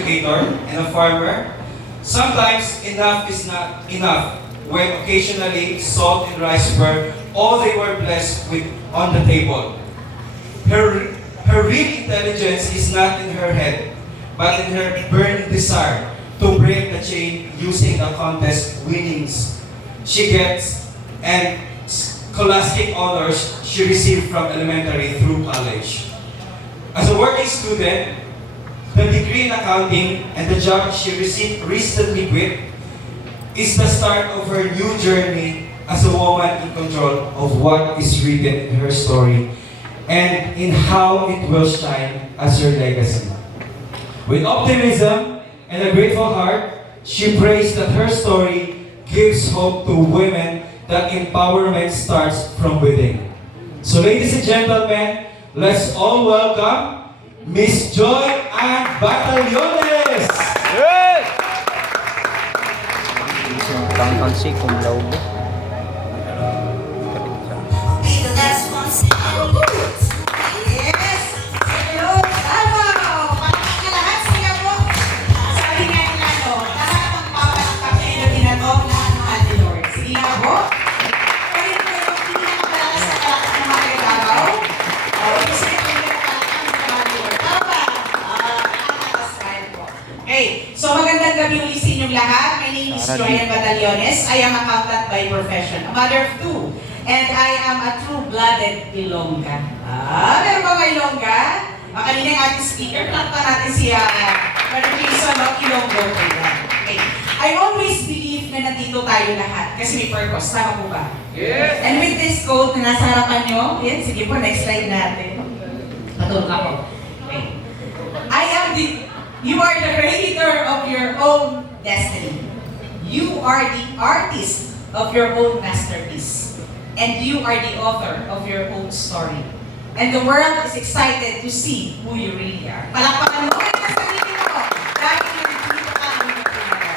educator and a farmer. Sometimes enough is not enough when occasionally salt and rice were all they were blessed with on the table. Her real intelligence is not in her head, but in her burning desire to break the chain using the contest winnings she gets and scholastic honors she received from elementary through college. As a working student, the degree in accounting and the job she received recently quit is the start of her new journey as a woman in control of what is written in her story and in how it will shine as her legacy. With optimism and a grateful heart, she prays that her story gives hope to women that empowerment starts from within. So ladies and gentlemen, let's all welcome Miss Joy and Batallones! Yes! Tangkansi cum laude. Be the last one saying yes! Hello! Bravo! Palakpak ka lahat, siya po. Sabi nga nila, no, lahat ng papalakpak na ilogin na to, lahat ng Ate Lord. Sige nga po. Kaya po yung pinakamalakas sa palakpak ng mga kaibabaw. O, kasi ito yung palakpak ng Ate Lord. Tama ba? Nakakasal po. Okay, so magandang gabi ulit sa inyong lahat. My name is Joy Batallones. I am accountant by profession, a mother of two. And I am a true-blooded Ilongga. Meron ba mga Ilongga? Kanina yung ating speaker, plakta natin si Brother Jason, no? Ilonggo po yan. Okay. I always believe na nandito tayo lahat kasi may purpose. Tama po ba? Yes! And with this quote na nasa harapan nyo, yan, sige po, next slide natin. Patulog ako. Okay. You are the creator of your own destiny. You are the artist of your own masterpiece. And you are the author of your own story. And the world is excited to see who you really are. Palakpakan mo kayo sa sarili mo. Dahil nandito ka ang magpapalala.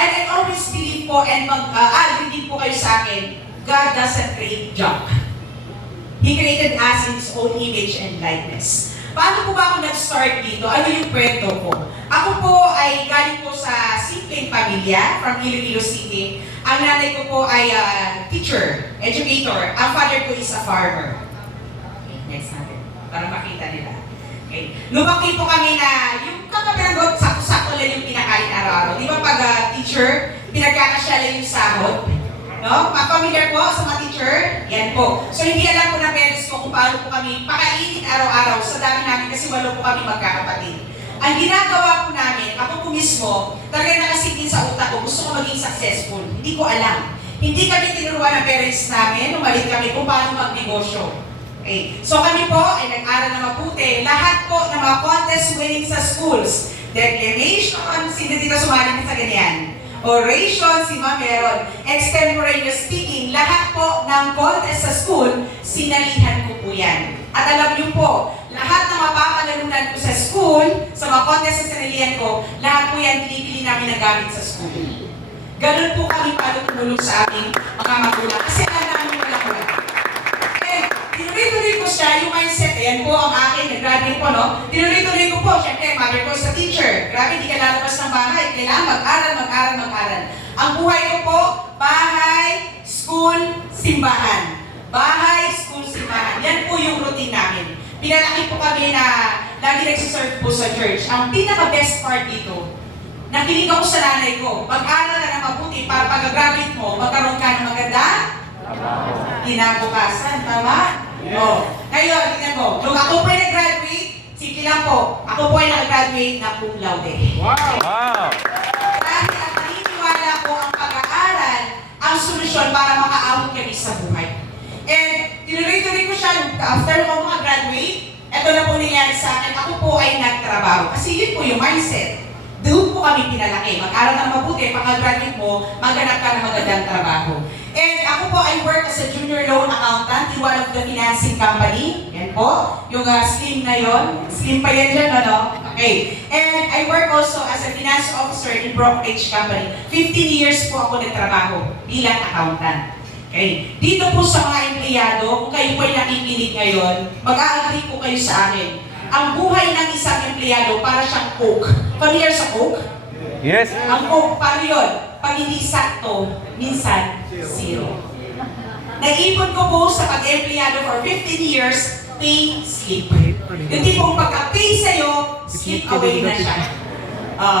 And I always believe po, and believe po kayo sa akin, God doesn't create junk. He created us in His own image and likeness. Paano po ba ako nag-start dito? Ano yung kwento ko? Ako po ay galing po sa simpleng pamilya from Iloilo City. Ang nanay ko po ay teacher, educator. Ang father ko is a farmer. Okay, next natin. Para makita nila. Okay. Lumaki po kami na yung kakapiragot, sakto-sakto lang yung pinakain araw-araw. Di ba pag teacher, pinagkakasya lang yung sahod? No? Familiar po sa mga teacher? Yan po. So hindi alam po na parents ko kung paano po kami pakainin araw-araw sa dami namin kasi walo po kami magkakapatid. Ang ginagawa po namin, ako po mismo, talagang nakasitin sa utak ko, gusto ko maging successful. Hindi ko alam. Hindi kami tinuruan ng parents namin, nung maliit kami kung paano magnegosyo. Okay. So kami po ay nag-aral na mabuti. Lahat po ng mga contest winning sa schools. Declamation, sino dito sumali sa ganyan? Oration, si Ma'am meron. Extemporaneous speaking, lahat po ng contest sa school, sinalihan ko po yan. At alam niyo po, lahat ng mapapanalunan ko sa school, sa mga contest na sinalihan ko, lahat po yan binibili namin na gamit sa school. Ganun po kami palutulong sa aming mga magulang. Kasi alam namin wala-wala. And tinuloy-tuloy ko siya, yung mindset, ayan po ang akin, nag-graduate po, no? Tinuloy-tuloy ko po, syempre, mother ko sa teacher. Grabe, hindi ka lalabas ng bahay. Kailangan mag-aral. Ang buhay ko po, bahay, school, simbahan. Bahay, school, simbahan. Yan po yung routine namin. Pinalaki po kami na lagi nagsiserve po sa church. Ang pinaka-best part dito, nakinig ako sa nanay ko, mag-aral na ng mabuti para pag-graduate mo, magkaroon ka ng maganda kinabukasan. Tama? Yeah. Oh. Ngayon, tingnan mo, nung ako po ay nag-graduate, sige lang po, ako po ay nag-graduate na cum laude. Wow! Wow! Dahil ang naniniwala ko ang pag-aaral ang solusyon para makaahon kami sa buhay. And tinuloy-tuloy ko siya, after ko mga-graduate, ito na po nangyari sa akin, ako po ay nagtrabaho. Kasi yun po yung mindset. Doon po kami pinalaki. Mag-aral ng mabuti, pag-graduate mo, maghanap ka ng magandang trabaho. And ako po ay work as a junior loan accountant in one of the financing company. Yan po, yung slim na yon. Slim pa yan dyan, ano? Okay. And I work also as a finance officer in brokerage company. 15 years po ako nagtrabaho bilang accountant. Okay. Dito po sa mga empleyado, kung kayo po ay nakikinig ngayon, mag-a-agree po kayo sa akin. ang buhay ng isang empleyado para siyang Coke. Familiar sa Coke? Yes. Ang Coke, paano yun? Pag hindi sakto, minsan, zero. Nag-ipon ko po sa pag-empleyado for 15 years, pay, sleep. Yung tipong pagka-pay sa'yo, sleep away na siya.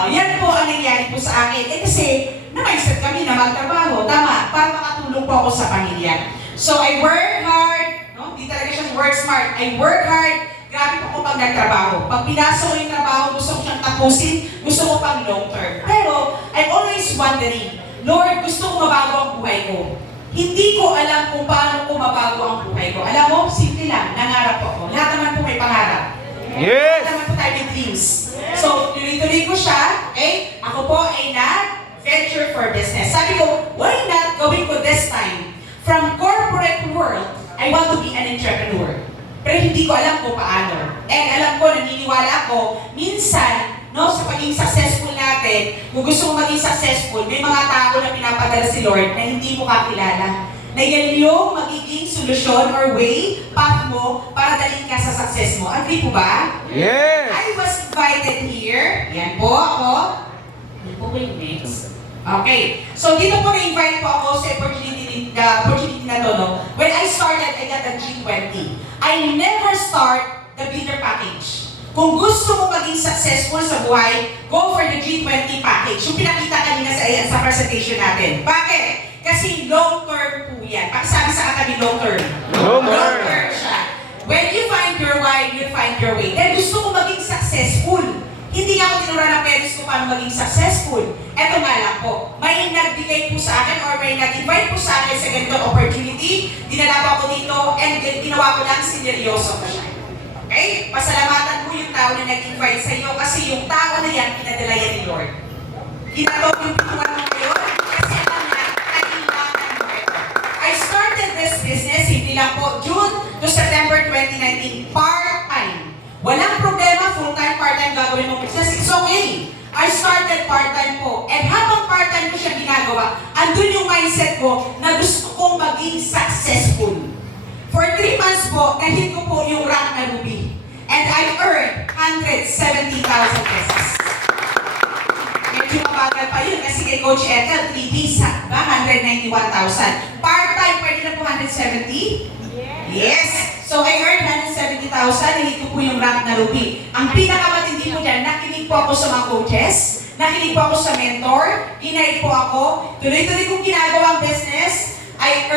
Yan po ang nangyari po sa akin. Kasi, na-mindset kami na magtrabaho, tama, para makatulong po ako sa pamilya. So, I work hard, no? Di talaga siya work smart. I work hard, grabe po ako pag nagtrabaho. Pag pinasok ko yung trabaho, gusto ko siyang tapusin, gusto ko pang long term. Pero, I'm always wondering, Lord, gusto ko mabago ang buhay ko. Hindi ko alam kung paano ko mabago ang buhay ko. Alam mo, simple lang, nangarap ako. Lahat naman po may pangarap. Yes. Lahat naman po tayo may dreams. So, tuloy-tuloy ko siya, okay? Ako po ay nag-venture for business. Sabi ko, why not gawin ko this time? From corporate world, I want to be an entrepreneur. Pero hindi ko alam kung paano. And alam ko, naniniwala ko, minsan, no, sa pagiging successful natin, kung gusto mo maging successful, may mga tao na pinapadala si Lord na hindi mo kakilala. Na yan yung magiging solusyon or way, path mo para dalhin ka sa success mo. Agree po ba? Yes. I was invited here. Yan po ako. Hindi po ba yung next? Okay. So dito po na-invite po ako sa opportunity na to, no? When I started, I got a G20. I never start the bigger package. Kung gusto mo maging successful sa buhay, go for the G20 package. Yung pinakita kanina sa presentation natin. Bakit? Kasi long term po yan. Pakisabi sa katabi long term. Long term. Long term siya. When you find your why, you find your way. Dahil gusto ko maging successful. Hindi nga ako tinura ng parents ko paano maging successful. Eto nga lang po. May nagbigay po sa akin or may nag-invite po sa akin sa ganitong opportunity. Dinala po ako dito and ginawa ko lang sineryoso ko siya. Okay? Pasalamatan mo yung tao na nag-invite sa iyo kasi yung tao na yan, pinadala yan ni Lord. Kinatog yung pintuan mo ngayon kasi alam na, kailangan mo ito. I started this business, hindi lang po, June to September 2019, part-time. Walang problema, full-time, part-time gagawin mo business, it's okay. I started part-time po. And habang part-time ko siya ginagawa, andun yung mindset ko na gusto kong maging successful. For 3 months po, nahit ko po yung rank na Ruby. And I earned 170,000 pesos. Medyo mabagal pa yun kasi kay Coach Ethel, 3 days ba? 191,000. Part-time, pwede na po 170? Yes! So I earned 170,000, nahit ko po yung rank na Ruby. Ang pinakamatindi po dyan, nakinig po ako sa mga coaches, nakinig po ako sa mentor, inaid po ako, tuloy-tuloy kong ginagawa ang business. I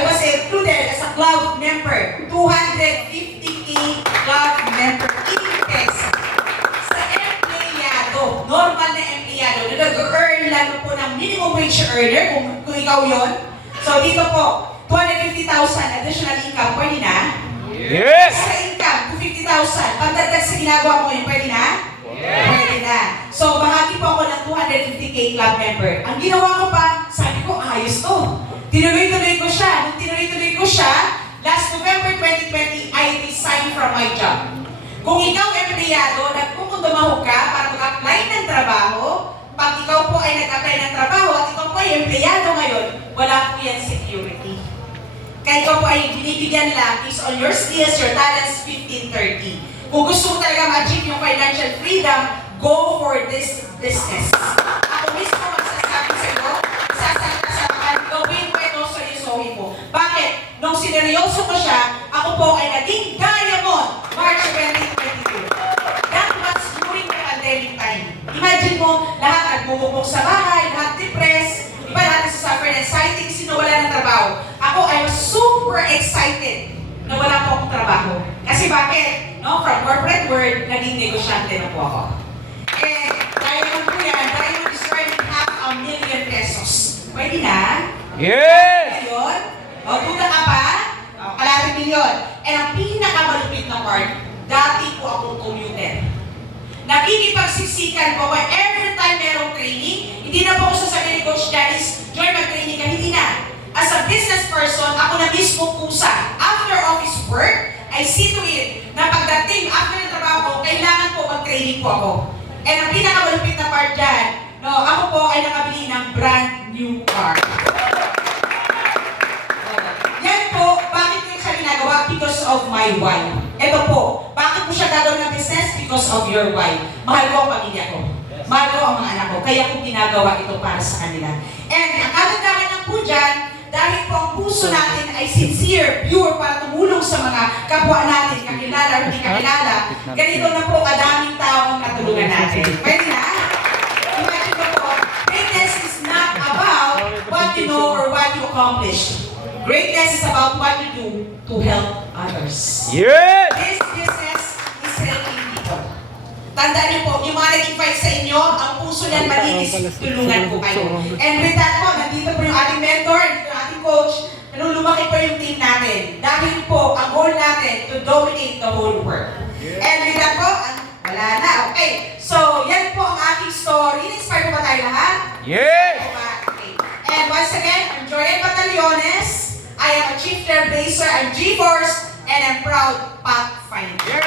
was included as a club member, 250K club member in Quezon. Sa empleyado, normal na empleyado, na nag-earn lalo po ng minimum wage earner, kung ikaw yon. So dito po, 250,000 additional income, pwede na? Yes. Sa income, 250,000. Pagdadag sa ginagawa ko yun, pwede na? Yes. Pwede na. So, bahagi po ako ng 250K club member. Ang ginawa ko pa, sabi ko, ayos to. Tinuloy-tuloy ko siya. Nung tinuloy-tuloy ko siya, last November 2020, I resigned from my job. Kung ikaw empleyado, nagpupundumahog ka para mag-apply ng trabaho, pag ikaw po ay nag-apply ng trabaho at ikaw po ay empleyado ngayon, wala po yan security. Kaya ikaw po ay binibigyan lang is on your skills, your talents, 15-30. Kung gusto mo talaga ma-achieve yung financial freedom, go for this business. Ako mismo magsasabi sa iyo, sasalita sa akin, gawin mo ito, seryosohin mo. Bakit? Nung sineryoso ko siya, ako po ay naging diamond March 2022. That was during the pandemic time. Imagine mo, lahat nagmumukong sa bahay, lahat depressed, iba natin sa suffer anxiety, sino wala ng trabaho. Ako, I was super excited na wala po akong trabaho. Kasi bakit? No? From corporate world, naging negosyante na po ako. Eh, diamond po yan, diamond is earning 500,000 pesos. Pwede na? Yes. Milyon? O, tuta ka pa? O, kalating milyon. And ang pinakamalupit na part, dati po akong commuter. Nakikipagsiksikan po ako. Every time merong training, hindi na po ako sasabihin ni Coach Janice, join mag-training ka, hindi na. As a business person, ako na mismo pusa. After office work, I see to it na pagdating after ng trabaho ko, kailangan po mag-training po ako. And ang pinakamalupit na part dyan, no, ako po ay nakabili ng brand new car. Yan po, bakit ko yung siya ginagawa? Because of my why. Ito po, Bakit mo siya gagawin ng business? Because of your why. Mahal ko ang pamilya ko. Mahal ko ang mga anak ko. Kaya ko ginagawa ito para sa kanila. And ang kagandahan lang po dyan, dahil po ang puso natin ay sincere, pure, para tumulong sa mga kapwa natin, kakilala o hindi kakilala, ganito na po kadaming taong natulungan natin. Pwede na? Imagine mo po, greatness is not about what you know or what you accomplish. Greatness is about what you do to help others. Yes! This business is helping people. Tandaan niyo po, yung mga nag-invite sa inyo, ang puso niyan malinis, tulungan po kayo. And with that po, nandito po yung ating mentor, yung ating coach, lumaki po yung team natin. Dahil po, ang goal natin to dominate the whole world. And with that po, wala na. Okay, so yan po ang aking story. In-inspire po ba tayo lahat? Yes! Okay. And once again, I'm Joyen Batallones. I am a Chief Trailblazer, I'm G-Force, and I'm proud Pathfinder.